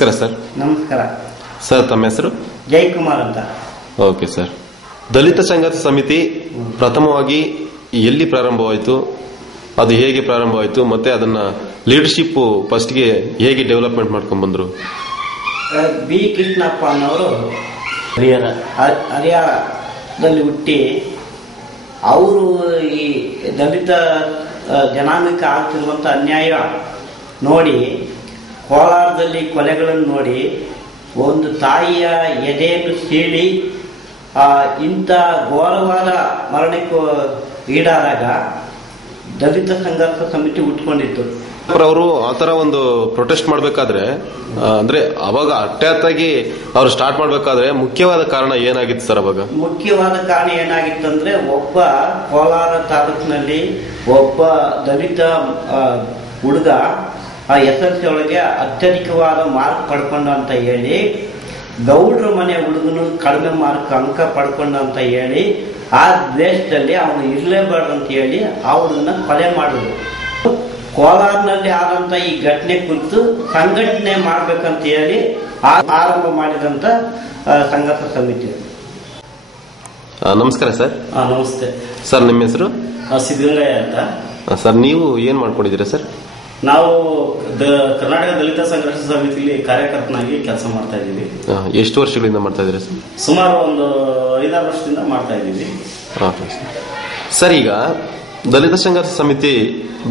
ನಮಸ್ಕಾರ ಸರ್. ನಮಸ್ಕಾರ ಸರ್, ತಮ್ಮ ಹೆಸರು? ಜಯಕುಮಾರ್ ಅಂತ. Okay sir. ದಲಿತ ಸಂಘರ್ಷ ಸಮಿತಿ ಪ್ರಥಮವಾಗಿ ಎಲ್ಲಿ ಪ್ರಾರಂಭವಾಯಿತು, ಅದು ಹೇಗೆ ಪ್ರಾರಂಭವಾಯಿತು, ಮತ್ತೆ ಅದನ್ನ ಲೀಡರ್ಶಿಪ್ ಫಸ್ಟ್ಗೆ ಹೇಗೆ ಡೆವಲಪ್ಮೆಂಟ್ ಮಾಡ್ಕೊಂಡ್ ಬಂದ್ರು? ಬಿ ಕೃಷ್ಣಪ್ಪ ಅನ್ನವರು ಹರಿಯಾಣದಲ್ಲಿ ಹುಟ್ಟಿ ಅವರು ಈ ದಲಿತ ಜನಾಂಗಕ್ಕೆ ಆಗ್ತಿರುವಂಥ ಅನ್ಯಾಯ ನೋಡಿ, ಕೋಲಾರದಲ್ಲಿ ಕೊಲೆಗಳನ್ನು ನೋಡಿ ಒಂದು ತಾಯಿಯ ಎದೆಯನ್ನು ಸೀಳಿ ಇಂಥ ಘೋರವಾದ ಮರಣಕ್ಕೆ ಈಡಾದಾಗ ದಲಿತ ಸಂಘರ್ಷ ಸಮಿತಿ ಹುಟ್ಕೊಂಡಿತ್ತು. ಅವರು ಆತರ ಒಂದು ಪ್ರೊಟೆಸ್ಟ್ ಮಾಡ್ಬೇಕಾದ್ರೆ, ಅಂದ್ರೆ ಅವಾಗ ಹಠಾತ್ತಾಗಿ ಅವ್ರು ಸ್ಟಾರ್ಟ್ ಮಾಡ್ಬೇಕಾದ್ರೆ ಮುಖ್ಯವಾದ ಕಾರಣ ಏನಾಗಿತ್ತು ಸರ್? ಅವಾಗ ಮುಖ್ಯವಾದ ಕಾರಣ ಏನಾಗಿತ್ತಂದ್ರೆ, ಒಬ್ಬ ಕೋಲಾರ ತಾಲೂಕಿನಲ್ಲಿ ಒಬ್ಬ ದಲಿತ ಹುಡುಗ SSLC ಒಳಗೆ ಅತ್ಯಧಿಕವಾದ ಮಾರ್ಕ್ ಪಡ್ಕೊಂಡ ಅಂತ ಹೇಳಿ, ಗೌಡ್ರ ಮನೆ ಹುಡುಗನು ಕಡಿಮೆ ಮಾರ್ಕ್ ಅಂಕ ಪಡ್ಕೊಂಡ ಅಂತ ಹೇಳಿ, ಆ ದೇಶದಲ್ಲಿ ಅವನು ಇರಲೇಬಾರ್ದು ಅಂತ ಹೇಳಿ ಅವ್ರನ್ನ ಕೊಲೆ ಮಾಡಿದ್ರು. ಕೋಲಾರ್ನಲ್ಲಿ ಆದಂತ ಈ ಘಟನೆ ಕುರಿತು ಸಂಘಟನೆ ಮಾಡ್ಬೇಕಂತ ಹೇಳಿ ಆರಂಭ ಮಾಡಿದಂತ ಸಂಘರ್ಷ ಸಮಿತಿ. ನಮಸ್ಕಾರ ಸರ್. ನಮಸ್ತೆ ಸರ್, ನಿಮ್ಮ ಹೆಸರು? ಸಿದ್ದಗಂಗಯ್ಯ ಅಂತ. ಸರ್, ನೀವು ಏನ್ ಮಾಡ್ಕೊಂಡಿದ್ದೀರಾ ಸರ್? ನಾವು ಕರ್ನಾಟಕ ದಲಿತ ಸಂಘರ್ಷ ಸಮಿತಿಯಲ್ಲಿ ಕಾರ್ಯಕರ್ತನಾಗಿ ಕೆಲಸ ಮಾಡ್ತಾ ಇದ್ದೀವಿ. ಎಷ್ಟು ವರ್ಷಗಳಿಂದ ಮಾಡ್ತಾ ಇದ್ದೀರಾ ಸರ್? ಸುಮಾರು ಒಂದು 5-6 ವರ್ಷದಿಂದ ಮಾಡ್ತಾ ಇದ್ದೀವಿ. ಸರ್, ಈಗ ದಲಿತ ಸಂಘರ್ಷ ಸಮಿತಿ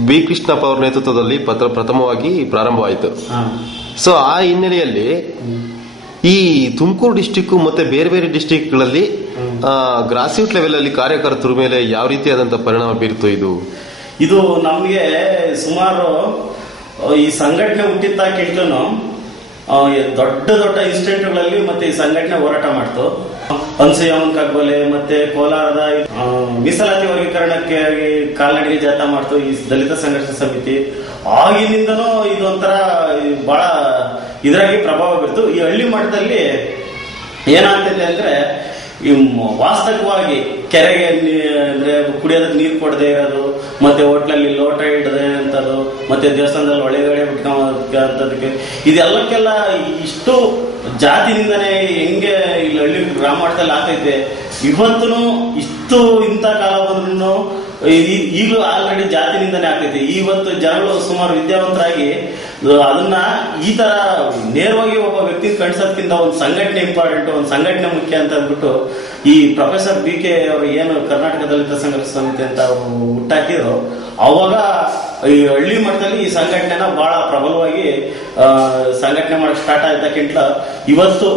ಬಿ ಕೃಷ್ಣಪ್ಪ ಅವರ ನೇತೃತ್ವದಲ್ಲಿ ಪ್ರಥಮವಾಗಿ ಪ್ರಾರಂಭವಾಯಿತು. ಸೊ ಆ ಹಿನ್ನೆಲೆಯಲ್ಲಿ ಈ ತುಮಕೂರು ಡಿಸ್ಟಿಕ್ ಮತ್ತೆ ಬೇರೆ ಬೇರೆ ಡಿಸ್ಟಿಕ್ಗಳಲ್ಲಿ ಗ್ರಾಸ್ ರೂಟ್ ಲೆವೆಲ್ ಅಲ್ಲಿ ಕಾರ್ಯಕರ್ತರ ಮೇಲೆ ಯಾವ ರೀತಿಯಾದಂತಹ ಪರಿಣಾಮ ಬೀರ್ತು ಇದು ನಮ್ಗೆ ಸುಮಾರು ಈ ಸಂಘಟನೆ ಹುಟ್ಟಿದ್ದಾಗಿಂತಲೂ ದೊಡ್ಡ ದೊಡ್ಡ ಇನ್ಸಿಡೆಂಟ್ಗಳಲ್ಲಿ ಮತ್ತೆ ಈ ಸಂಘಟನೆ ಹೋರಾಟ ಮಾಡ್ತು. ಅನ್ಸೂಯಮ್ಮನ ಕಗ್ಗೊಲೆ ಮತ್ತೆ ಕೋಲಾರದ ಮೀಸಲಾತಿ ವರ್ಗೀಕರಣಕ್ಕೆ ಕಾಲ್ನಡಿಗೆ ಜಾಥಾ ಮಾಡ್ತು ಈ ದಲಿತ ಸಂಘರ್ಷ ಸಮಿತಿ. ಆಗಿನಿಂದನೂ ಇದೊಂಥರ ಬಹಳ ಇದರಾಗಿ ಪ್ರಭಾವ ಬೀರ್ತು. ಈ ಹಳ್ಳಿ ಮಟ್ಟದಲ್ಲಿ ಏನಾಗ್ತೈತೆ ಅಂದ್ರೆ, ಈ ವಾಸ್ತವಿಕವಾಗಿ ಕೆರೆಗೆ ಅಂದ್ರೆ ಕುಡಿಯೋದಕ್ಕೆ ನೀರು ಕೊಡದೆ ಇರೋದು, ಮತ್ತೆ ಹೋಟ್ಲಲ್ಲಿ ಲೋಟ ಇಡದೆ ಅಂತದ್ದು, ಮತ್ತೆ ದೇವಸ್ಥಾನದಲ್ಲಿ ಒಳಗಡೆ ಬಿಟ್ಕೊಂಡದಕ್ಕೆ, ಇದೆಲ್ಲಕ್ಕೆಲ್ಲ ಇಷ್ಟು ಜಾತಿನಿಂದನೇ ಹೆಂಗೆ ಇಲ್ಲಿ ಹಳ್ಳಿ ಗ್ರಾಮ ಮಟ್ಟದಲ್ಲಿ ಆಗ್ತೈತೆ. ಇವತ್ತು ಇಷ್ಟು ಇಂಥ ಕಾಲ ಬಂದ್ರು ಈಗಲೂ ಆಲ್ರೆಡಿ ಜಾತಿನಿಂದನೇ ಆಗ್ತೈತಿ. ಇವತ್ತು ಜನಗಳು ಸುಮಾರು ವಿದ್ಯಾವಂತರಾಗಿ ಅದನ್ನ ಈ ತರ ನೇರವಾಗಿ ಒಬ್ಬ ವ್ಯಕ್ತಿ ಕಳಿಸೋದ್ಕಿಂತ ಒಂದು ಸಂಘಟನೆ ಇಂಪಾರ್ಟೆಂಟ್, ಒಂದು ಸಂಘಟನೆ ಮುಖ್ಯ ಅಂತ ಅಂದ್ಬಿಟ್ಟು ಈ ಪ್ರೊಫೆಸರ್ BK ಅವರು ಏನು ಕರ್ನಾಟಕ ದಲಿತ ಸಂಘರ್ಷ ಸಮಿತಿ ಅಂತ ಅವರು ಹುಟ್ಟಾಕಿದ್ರು, ಅವಾಗ ಈ ಹಳ್ಳಿ ಮಟ್ಟದಲ್ಲಿ ಈ ಸಂಘಟನೆನ ಬಹಳ ಪ್ರಬಲವಾಗಿ ಸಂಘಟನೆ ಮಾಡಕ್ ಸ್ಟಾರ್ಟ್ ಆಯ್ತಕ್ಕಿಂತ ಇವತ್ತು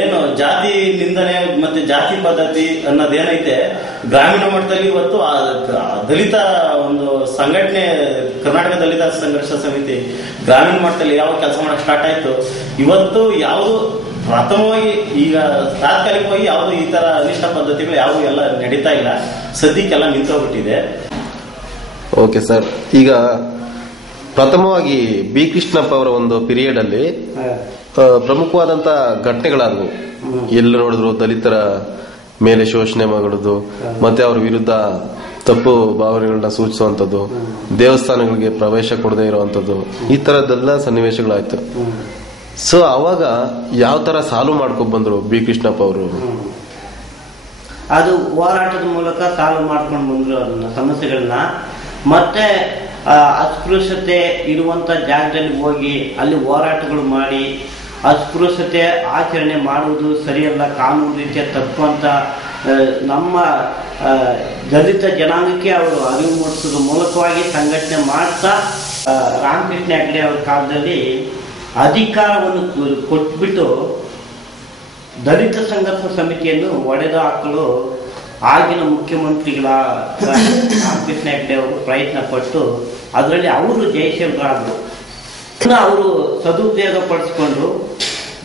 ಏನು ಜಾತಿ ನಿಂದನೆ ಮತ್ತೆ ಜಾತಿ ಪದ್ಧತಿ ಅನ್ನೋದೇನೈತೆ ಗ್ರಾಮೀಣ ಮಟ್ಟದಲ್ಲಿ ಇವತ್ತು ದಲಿತ ಒಂದು ಸಂಘಟನೆ ಕರ್ನಾಟಕ ದಲಿತ ಸಂಘರ್ಷ ಸಮಿತಿ ಗ್ರಾಮೀಣ ಮಟ್ಟದಲ್ಲಿ ಯಾವ ಕೆಲಸ ಮಾಡಕ್ ಸ್ಟಾರ್ಟ್ ಆಯ್ತು, ಇವತ್ತು ಯಾವುದು ಪ್ರಥಮವಾಗಿ ಈಗ ತಾತ್ಕಾಲಿಕವಾಗಿ ಯಾವುದು ಈ ತರ ಅನಿಷ್ಟ ಪದ್ಧತಿಗಳು ಯಾವುದು ಎಲ್ಲ ನಡೀತಾ ಇಲ್ಲ, ಸದ್ಯಕ್ಕೆಲ್ಲ ನಿಂತೋಗ್ಬಿಟ್ಟಿದೆ. ಓಕೆ ಸರ್, ಈಗ ಪ್ರಥಮವಾಗಿ ಬಿ ಕೃಷ್ಣಪ್ಪ ಅವರ ಒಂದು ಪೀರಿಯಡ್ ಅಲ್ಲಿ ಪ್ರಮುಖವಾದಂತ ಘಟನೆಗಳಾದವು. ಎಲ್ಲ ನೋಡಿದ್ರು ದಲಿತರ ಮೇಲೆ ಶೋಷಣೆ ಮಾಡೋದು, ಮತ್ತೆ ಅವರ ವಿರುದ್ಧ ತಪ್ಪು ಭಾವನೆಗಳನ್ನ ಸೂಚಿಸುವಂತದ್ದು, ದೇವಸ್ಥಾನಗಳಿಗೆ ಪ್ರವೇಶ ಕೊಡದೇ ಇರುವಂತದ್ದು, ಈ ತರದ್ದೆಲ್ಲ ಸನ್ನಿವೇಶಗಳಾಯ್ತು. ಸೊ ಅವಾಗ ಯಾವ ತರ ಸಾಲ್ವ್ ಮಾಡ್ಕೊಂಡ್ ಬಂದ್ರು ಬಿ ಕೃಷ್ಣಪ್ಪ ಅವರು? ಅದು ಹೋರಾಟದ ಮೂಲಕ ಸಾಲ್ವ್ ಮಾಡ್ಕೊಂಡು ಬಂದ್ರು ಅದನ್ನ ಸಮಸ್ಯೆಗಳನ್ನ. ಮತ್ತೆ ಅಸ್ಪೃಶ್ಯತೆ ಇರುವಂತ ಜಾಗದಲ್ಲಿ ಹೋಗಿ ಅಲ್ಲಿ ಹೋರಾಟಗಳು ಮಾಡಿ ಅಸ್ಪೃಶ್ಯತೆ ಆಚರಣೆ ಮಾಡುವುದು ಸರಿಯಲ್ಲ, ಕಾನೂನು ರೀತಿಯ ತಪ್ಪು ಅಂತ ನಮ್ಮ ದಲಿತ ಜನಾಂಗಕ್ಕೆ ಅವರು ಅರಿವು ಮೂಡಿಸೋದ್ರ ಮೂಲಕವಾಗಿ ಸಂಘಟನೆ ಮಾಡ್ತಾ ರಾಮಕೃಷ್ಣ ಹೆಗಡೆ ಅವರ ಕಾಲದಲ್ಲಿ ಅಧಿಕಾರವನ್ನು ಕೊಟ್ಬಿಟ್ಟು ದಲಿತ ಸಂಘರ್ಷ ಸಮಿತಿಯನ್ನು ಒಡೆದು ಹಾಕಲು ಆಗಿನ ಮುಖ್ಯಮಂತ್ರಿಗಳ ರಾಮಕೃಷ್ಣ ಹೆಗಡೆ ಅವರು ಪ್ರಯತ್ನ ಪಟ್ಟು ಅದರಲ್ಲಿ ಅವರು ಜಯಶೀಲರಾದರು. ಅವರು ಸದುಪಯೋಗ ಪಡಿಸ್ಕೊಂಡು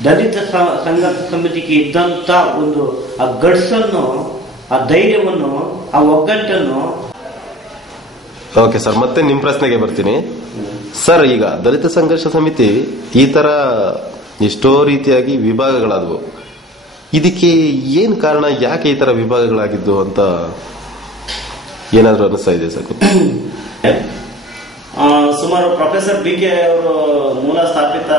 ದಲಿತ ಸಂಘರ್ಷ ಸಮಿತಿಗೆ ಇದ್ದಂತ ಒಂದು ಆ ಗಡ್ಸನ್ನು, ಆ ಧೈರ್ಯವನ್ನು, ಆ ಒಗ್ಗಟ್ಟನ್ನು. ಓಕೆ ಸರ್, ಮತ್ತೆ ನಿಮ್ ಪ್ರಶ್ನೆಗೆ ಬರ್ತೀನಿ ಸರ್. ಈಗ ದಲಿತ ಸಂಘರ್ಷ ಸಮಿತಿ ಈ ತರ ಎಷ್ಟೋ ರೀತಿಯಾಗಿ ವಿಭಾಗಗಳಾದವು. ಇದಕ್ಕೆ ಏನ್ ಕಾರಣ, ಯಾಕೆ ಈ ತರ ವಿಭಾಗಗಳಾಗಿದ್ದು ಅಂತ ಏನಾದ್ರು ಅನಿಸ್ತಾ ಇದೆ ಸರ್? ಸುಮಾರು ಪ್ರೊಫೆಸರ್ BK ಅವರು ಮೂಲ ಸ್ಥಾಪಿತ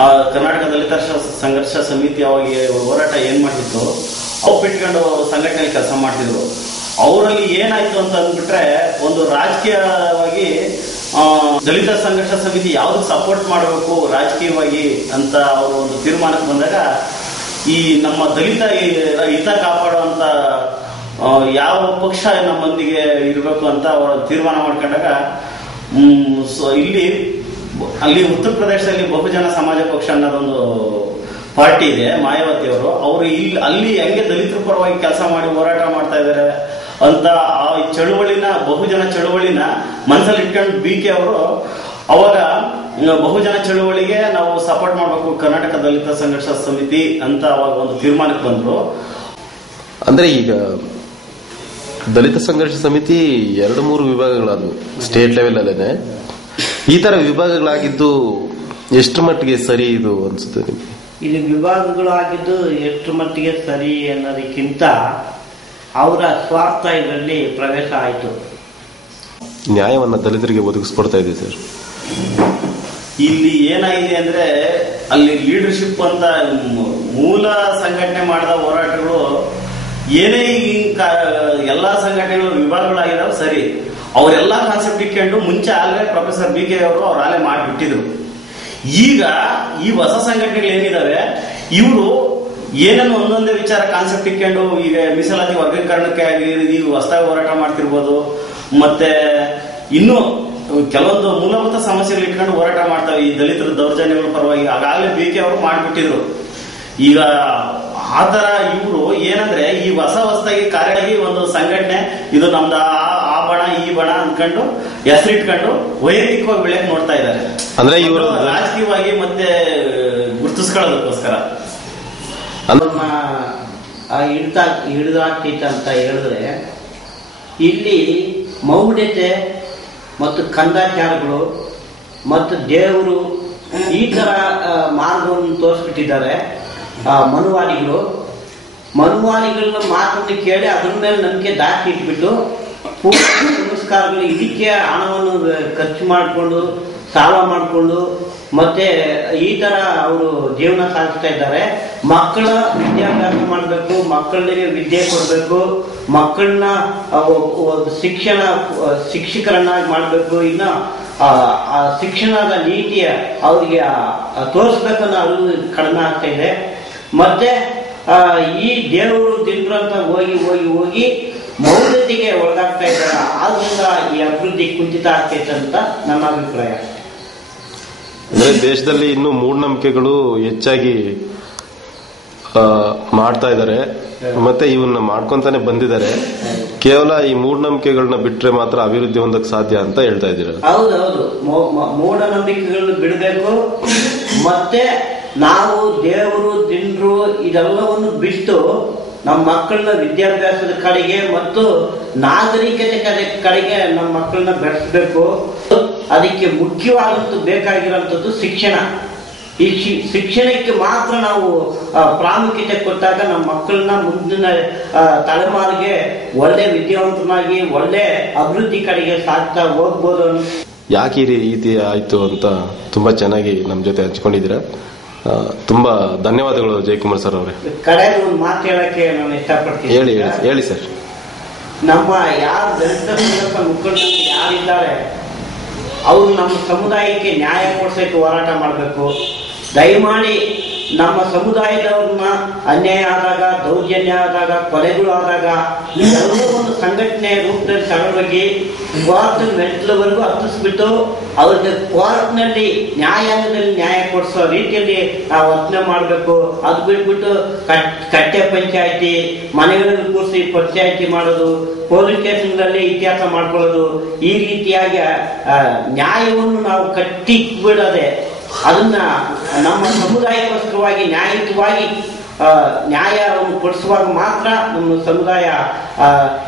ಆ ಕರ್ನಾಟಕ ದಲಿತ ಸಂಘರ್ಷ ಸಮಿತಿ ಅವಾಗ ಹೋರಾಟ ಏನ್ ಮಾಡಿತ್ತು ಅವು ಬಿಟ್ಕೊಂಡು ಸಂಘಟನೆಯಲ್ಲಿ ಕೆಲಸ ಮಾಡ್ತಿದ್ರು. ಅವರಲ್ಲಿ ಏನಾಯ್ತು ಅಂತ ಅಂದ್ಬಿಟ್ರೆ, ಒಂದು ರಾಜಕೀಯವಾಗಿ ದಲಿತ ಸಂಘರ್ಷ ಸಮಿತಿ ಯಾವ್ದು ಸಪೋರ್ಟ್ ಮಾಡಬೇಕು ರಾಜಕೀಯವಾಗಿ ಅಂತ ಅವರು ಒಂದು ತೀರ್ಮಾನಕ್ಕೆ ಬಂದಾಗ, ಈ ನಮ್ಮ ದಲಿತ ಹಿತ ಕಾಪಾಡುವಂತ ಯಾವ ಪಕ್ಷ ನಮ್ಮೊಂದಿಗೆ ಇರಬೇಕು ಅಂತ ಅವರು ತೀರ್ಮಾನ ಮಾಡ್ಕೊಂಡಾಗ, ಅಲ್ಲಿ ಉತ್ತರ ಪ್ರದೇಶದಲ್ಲಿ ಬಹುಜನ ಸಮಾಜ ಪಕ್ಷ ಅನ್ನೋದೊಂದು ಪಾರ್ಟಿ ಇದೆ, ಮಾಯಾವತಿ ಅವರು ಅಲ್ಲಿ ಹೆಂಗೆ ದಲಿತರ ಪರವಾಗಿ ಕೆಲಸ ಮಾಡಿ ಹೋರಾಟ ಮಾಡ್ತಾ ಇದ್ದಾರೆ ಅಂತ ಆ ಚಳುವಳಿನ, ಬಹುಜನ ಚಳುವಳಿನ ಮನಸ್ಸಲ್ಲಿ ಇಟ್ಕೊಂಡು BK ಅವರು ಅವಾಗ ಬಹುಜನ ಚಳುವಳಿಗೆ ನಾವು ಸಪೋರ್ಟ್ ಮಾಡಬೇಕು ಕರ್ನಾಟಕ ದಲಿತ ಸಂಘರ್ಷ ಸಮಿತಿ ಅಂತ ಅವಾಗ ಒಂದು ತೀರ್ಮಾನಕ್ಕೆ ಬಂದ್ರು. ಅಂದ್ರೆ ಈಗ ದಲಿತ ಸಂಘರ್ಷ ಸಮಿತಿ 2-3 ವಿಭಾಗಗಳಾದವು ಸ್ಟೇಟ್ ಲೆವೆಲ್ ಅಲ್ಲೇನೆ. ಈ ತರ ವಿಭಾಗಗಳಾಗಿದ್ದು ಎಷ್ಟು ಮಟ್ಟಿಗೆ ಸರಿ ಇದು ಅನ್ಸುತ್ತೆ ನಿಮ್ಗೆ? ಇಲ್ಲಿ ವಿಭಾಗಗಳಾಗಿದ್ದು ಎಷ್ಟು ಮಟ್ಟಿಗೆ ಸರಿ ಅನ್ನೋದಕ್ಕಿಂತ ಅವರ ಸ್ವಾರ್ಥ ಇದರಲ್ಲಿ ಪ್ರವೇಶ ಆಯಿತು. ನ್ಯಾಯವನ್ನ ದಲಿತರಿಗೆ ಒದಗಿಸ್ಕೊಡ್ತಾ ಇದೆ ಸರ್. ಇಲ್ಲಿ ಏನಾಗಿದೆ ಅಂದ್ರೆ, ಅಲ್ಲಿ ಲೀಡರ್ಶಿಪ್ ಅಂತ ಮೂಲ ಸಂಘಟನೆ ಮಾಡಿದ ಹೋರಾಟಗಳು ಏನೇ ಎಲ್ಲಾ ಹೊಸ ವಿಭಾಗಗಳಾಗಿದಾವೆ ಸರಿ, ಅವರೆಲ್ಲ ಕಾನ್ಸೆಪ್ಟ್ ಇಟ್ಕೊಂಡು ಮುಂಚೆ ಆಗಲೇ ಪ್ರೊಫೆಸರ್ BK ಅವರು ಅವ್ರ ಆಲೆ ಮಾಡಿಬಿಟ್ಟಿದ್ರು. ಈಗ ಈ ಹೊಸ ಸಂಘಟನೆಗಳು ಏನಿದಾವೆ ಇವರು ಏನನ್ನು ಒಂದೊಂದೇ ವಿಚಾರ ಕಾನ್ಸೆಪ್ಟ್ ಇಟ್ಕೊಂಡು ಈಗ ಮೀಸಲಾತಿ ವರ್ಗೀಕರಣಕ್ಕೆ ಈಗ ಹೊಸದಾಗಿ ಹೋರಾಟ ಮಾಡ್ತಿರ್ಬೋದು, ಮತ್ತೆ ಇನ್ನು ಕೆಲವೊಂದು ಮೂಲಭೂತ ಸಮಸ್ಯೆಗಳು ಇಟ್ಕೊಂಡು ಹೋರಾಟ ಮಾಡ್ತಾವೆ ಈ ದಲಿತರ ದೌರ್ಜನ್ಯಗಳ ಪರವಾಗಿ. ಆಗಾಗಲೇ BK ಅವರು ಮಾಡಿಬಿಟ್ಟಿದ್ರು. ಈಗ ಆತರ ಇವರು ಏನಂದ್ರೆ ಈ ಹೊಸದಾಗಿ ಕಾರ್ಯಾಗಿ ಒಂದು ಸಂಘಟನೆ ಇದು ನಮ್ದು ಆ ಬಣ ಈ ಬಣ ಅಂದ್ಕೊಂಡು ಹೆಸರಿಟ್ಕೊಂಡು ವೈಯಕ್ತಿಕವಾಗಿ ಬೆಳೆಯಕ್ ನೋಡ್ತಾ ಇದ್ದಾರೆ. ಅಂದ್ರೆ ಇವರು ರಾಜಕೀಯವಾಗಿ ಮತ್ತೆ ಗುರುತಿಸ್ಕೊಳ್ಳೋದಕ್ಕೋಸ್ಕರ ಹಿಡಿದಾಗ್ತೈತೆ ಅಂತ ಹೇಳಿದ್ರೆ, ಇಲ್ಲಿ ಮೌಢ್ಯತೆ ಮತ್ತು ಕಂದಾಚಾರಗಳು ಮತ್ತು ದೇವರು ಈ ತರ ಮಾರ್ಗವನ್ನು ತೋರಿಸ್ಬಿಟ್ಟಿದ್ದಾರೆ. ಮನುವಾದಿಗಳನ್ನ ಮಾತನ್ನು ಕೇಳಿ ಅದ್ರ ಮೇಲೆ ನಂಬಿಕೆ ದಾಟಿ ಇಟ್ಬಿಟ್ಟು ಪೂರ್ತಿ ಸಂಸ್ಕಾರಗಳು ಇದಕ್ಕೆ ಹಣವನ್ನು ಖರ್ಚು ಮಾಡಿಕೊಂಡು ಸಾಲ ಮಾಡಿಕೊಂಡು ಮತ್ತೆ ಈ ತರ ಅವರು ಜೀವನ ಸಾಗಿಸ್ತಾ ಇದ್ದಾರೆ. ಮಕ್ಕಳ ವಿದ್ಯಾಭ್ಯಾಸ ಮಾಡಬೇಕು, ಮಕ್ಕಳಿಗೆ ವಿದ್ಯೆ ಕೊಡಬೇಕು, ಮಕ್ಕಳನ್ನ ಶಿಕ್ಷಕರನ್ನಾಗಿ ಮಾಡಬೇಕು, ಇನ್ನು ಆ ಶಿಕ್ಷಣದ ನೀತಿಯ ಅವರಿಗೆ ತೋರಿಸ್ಬೇಕನ್ನೋ ಅದು ಕಡಿಮೆ ಆಗ್ತಾ ಇದೆ. ಮತ್ತೆ ಈ ದೇವರು ದಿನರು ಅಂತ ಹೋಗಿ ಮೌಲ್ಯತೆಗೆ ಒಳಗಾಗ್ತಾ ಇದ್ದಾರೆ. ಆದ್ರಿಂದ ಈ ಅಭಿವೃದ್ಧಿ ಕುಂಠಿತ ಆಗ್ತೈತೆ ಅಂತ ನನ್ನ ಅಭಿಪ್ರಾಯ. ಅಂದ್ರೆ ದೇಶದಲ್ಲಿ ಇನ್ನು ಮೂಢನಂಬಿಕೆಗಳು ಹೆಚ್ಚಾಗಿ ಮಾಡ್ತಾ ಇದ್ದಾರೆ, ಮತ್ತೆ ಇವನ್ನ ಮಾಡ್ಕೊಂತಾನೆ ಬಂದಿದ್ದಾರೆ. ಕೇವಲ ಈ ಮೂಢನಂಬಿಕೆಗಳನ್ನ ಬಿಟ್ರೆ ಮಾತ್ರ ಅಭಿವೃದ್ಧಿ ಹೊಂದಕ್ಕೆ ಸಾಧ್ಯ ಅಂತ ಹೇಳ್ತಾ ಇದ್ದೀರ. ಹೌದೌದು, ಮೂಢನಂಬಿಕೆಗಳನ್ನ ಬಿಡಬೇಕು. ಮತ್ತೆ ನಾವು ದೇವರು ದಿನರು ಇದೆಲ್ಲವನ್ನು ಬಿಟ್ಟು ನಮ್ಮ ಮಕ್ಕಳನ್ನ ವಿದ್ಯಾಭ್ಯಾಸದ ಕಡೆಗೆ ಮತ್ತು ನಾಗರಿಕತೆ ಕಡೆಗೆ ನಮ್ಮ ಮಕ್ಕಳನ್ನ ಬೆಳೆಸಬೇಕು. ಅದಕ್ಕೆ ಮುಖ್ಯವಾದಂತ ಬೇಕಾಗಿರುವಂತದ್ದು ಶಿಕ್ಷಣ. ಈ ಶಿಕ್ಷಣಕ್ಕೆ ಮಾತ್ರ ನಾವು ಪ್ರಾಮುಖ್ಯತೆ ಕೊಟ್ಟಾಗ ನಮ್ಮ ಮಕ್ಕಳನ್ನ ಮುಂದಿನ ತಲೆಮಾರಿಗೆ ಒಳ್ಳೆ ವಿದ್ಯಾವಂತನಾಗಿ ಒಳ್ಳೆ ಅಭಿವೃದ್ಧಿ ಕಡೆಗೆ ಸಾಗ್ತಾ ಹೋಗ್ಬೋದು. ಯಾಕೆ ಈ ರೀತಿ ಆಯ್ತು ಅಂತ ತುಂಬಾ ಚೆನ್ನಾಗಿ ನಮ್ಮ ಜೊತೆ ಹಂಚ್ಕೊಂಡಿದ್ದೀರಾ. ತುಂಬಾ ಧನ್ಯವಾದಗಳು ಜಯಕುಮಾರ್ ಸರ್ ಅವರೇ. ಕಡೆಗೆ ಒಂದು ಮಾತು ಹೇಳಕ್ಕೆ ನಾನು ಇಷ್ಟಪಡ್ತೀನಿ. ಹೇಳಿ ಸರ್. ನಮ್ಮ ಯಾರು ದಲಿತ ಮುಖಂಡರು ಯಾರಿದ್ದಾರೆ ಅವರು ನಮ್ಮ ಸಮುದಾಯಕ್ಕೆ ನ್ಯಾಯ ಕೊಡ್ಸಕ್ಕೆ ಹೋರಾಟ ಮಾಡಬೇಕು. ದಯಮಾಡಿ ನಮ್ಮ ಸಮುದಾಯದವ್ರನ್ನ ಅನ್ಯಾಯ ಆದಾಗ, ದೌರ್ಜನ್ಯ ಆದಾಗ, ಕೊಲೆಗಳು ಆದಾಗ ಎಲ್ಲವೂ ಒಂದು ಸಂಘಟನೆ ರೂಪದಲ್ಲಿ ತಗೊಂಡೋಗಿ ಕೋರ್ಟ್ ಮೆಟ್ಲವರೆಗೂ ಹತ್ತಿಸ್ಬಿಟ್ಟು ಅವ್ರಿಗೆ ಕೋರ್ಟ್ನಲ್ಲಿ ನ್ಯಾಯಾಂಗದಲ್ಲಿ ನ್ಯಾಯ ಕೊಡಿಸೋ ರೀತಿಯಲ್ಲಿ ನಾವು ವರ್ತನೆ ಮಾಡಬೇಕು. ಅದು ಬಿಟ್ಬಿಟ್ಟು ಕಟ್ಟೆ ಪಂಚಾಯಿತಿ ಮನೆಗಳಲ್ಲಿ ಕೂರಿಸಿ ಪಂಚಾಯಿತಿ ಮಾಡೋದು, ಪೊಲೀಸ್ ಸ್ಟೇಷನ್ಗಳಲ್ಲಿ ಇತಿಹಾಸ ಮಾಡ್ಕೊಳ್ಳೋದು, ಈ ರೀತಿಯಾಗಿ ನ್ಯಾಯವನ್ನು ನಾವು ಕಟ್ಟಿ ಬಿಡದೆ ಅದನ್ನ ನಮ್ಮ ಸಮುದಾಯಕ್ಕೋಸ್ಕರವಾಗಿ ನ್ಯಾಯಯುತವಾಗಿ ನ್ಯಾಯವನ್ನು ಕೊಡಿಸುವಾಗ ಮಾತ್ರ ನಮ್ಮ ಸಮುದಾಯ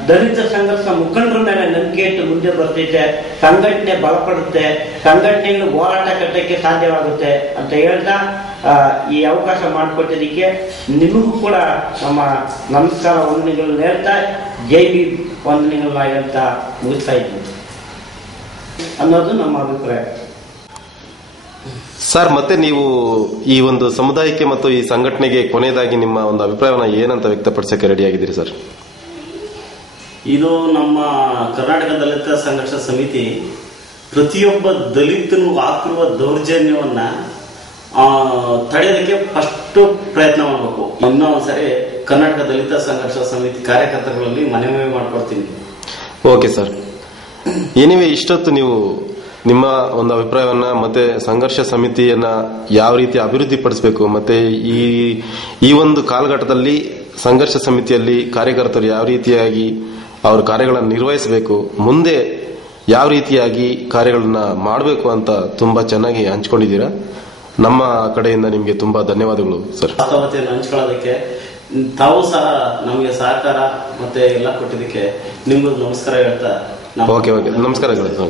ದಲಿತ ಸಂಘರ್ಷ ಮುಖಂಡರ ಮೇಲೆ ನಂಬಿಕೆ ಇಟ್ಟು ಮುಂದೆ ಬರ್ತೈತೆ, ಸಂಘಟನೆ ಬಲಪಡುತ್ತೆ, ಸಂಘಟನೆಗಳು ಹೋರಾಟ ಕಟ್ಟಕ್ಕೆ ಸಾಧ್ಯವಾಗುತ್ತೆ ಅಂತ ಹೇಳ್ತಾ ಈ ಅವಕಾಶ ಮಾಡಿಕೊಟ್ಟಿದ್ದಕ್ಕೆ ನಿಮಗೂ ಕೂಡ ನಮ್ಮ ನಮಸ್ಕಾರ ವಂದನೆಗಳನ್ನ ಹೇಳ್ತಾ ಜೈ ಭೀಮ್ ವಂದನೆಗಳನ್ನ ಹೇಳ್ತಾ ಮುಗಿಸ್ತಾ ಇದ್ದೀವಿ ಅನ್ನೋದು ನಮ್ಮ ಅಭಿಪ್ರಾಯ. ಸರ್, ಮತ್ತೆ ನೀವು ಈ ಒಂದು ಸಮುದಾಯಕ್ಕೆ ಮತ್ತು ಈ ಸಂಘಟನೆಗೆ ಕೊನೆಯದಾಗಿ ನಿಮ್ಮ ಒಂದು ಅಭಿಪ್ರಾಯವನ್ನ ಏನಂತ ವ್ಯಕ್ತಪಡಿಸಕ್ಕೆ ರೆಡಿ ಆಗಿದ್ದೀರಿ ಸರ್? ಇದು ನಮ್ಮ ಕರ್ನಾಟಕ ದಲಿತ ಸಂಘರ್ಷ ಸಮಿತಿ ಪ್ರತಿಯೊಬ್ಬ ದಲಿತನು ಆಗ್ತಿರುವ ದೌರ್ಜನ್ಯವನ್ನ ತಡೆಯೋದಕ್ಕೆ ಫಸ್ಟ್ ಪ್ರಯತ್ನ ಮಾಡಬೇಕು. ಇನ್ನೂ ಒಂದ್ಸರಿ ಕರ್ನಾಟಕ ದಲಿತ ಸಂಘರ್ಷ ಸಮಿತಿ ಕಾರ್ಯಕರ್ತರಲ್ಲಿ ಮನವಿ ಮಾಡ್ಕೊಡ್ತೀನಿ. Okay sir. ಏನಿವೆ ಇಷ್ಟೊತ್ತು ನೀವು ನಿಮ್ಮ ಒಂದು ಅಭಿಪ್ರಾಯವನ್ನ ಮತ್ತೆ ಸಂಘರ್ಷ ಸಮಿತಿಯನ್ನ ಯಾವ ರೀತಿ ಅಭಿವೃದ್ಧಿ ಪಡಿಸಬೇಕು ಮತ್ತೆ ಈ ಒಂದು ಕಾಲಘಟ್ಟದಲ್ಲಿ ಸಂಘರ್ಷ ಸಮಿತಿಯಲ್ಲಿ ಕಾರ್ಯಕರ್ತರು ಯಾವ ರೀತಿಯಾಗಿ ಅವ್ರ ಕಾರ್ಯಗಳನ್ನು ನಿರ್ವಹಿಸಬೇಕು, ಮುಂದೆ ಯಾವ ರೀತಿಯಾಗಿ ಕಾರ್ಯಗಳನ್ನ ಮಾಡಬೇಕು ಅಂತ ತುಂಬಾ ಚೆನ್ನಾಗಿ ಹಂಚ್ಕೊಂಡಿದ್ದೀರಾ. ನಮ್ಮ ಕಡೆಯಿಂದ ನಿಮಗೆ ತುಂಬಾ ಧನ್ಯವಾದಗಳು ಸರ್. ವಾಸ್ತವತೆಯನ್ನು ಹಂಚ್ಕೊಳ್ಳೋದಕ್ಕೆ ತಾವು ಸಹ ನಮಗೆ ಸಹಕಾರ ಮತ್ತೆ ಎಲ್ಲ ಕೊಟ್ಟಿದ್ದಕ್ಕೆ ನಿಮ್ಗೂ ನಮಸ್ಕಾರ ಹೇಳ್ತಾ. ಓಕೆ, ನಮಸ್ಕಾರಗಳು.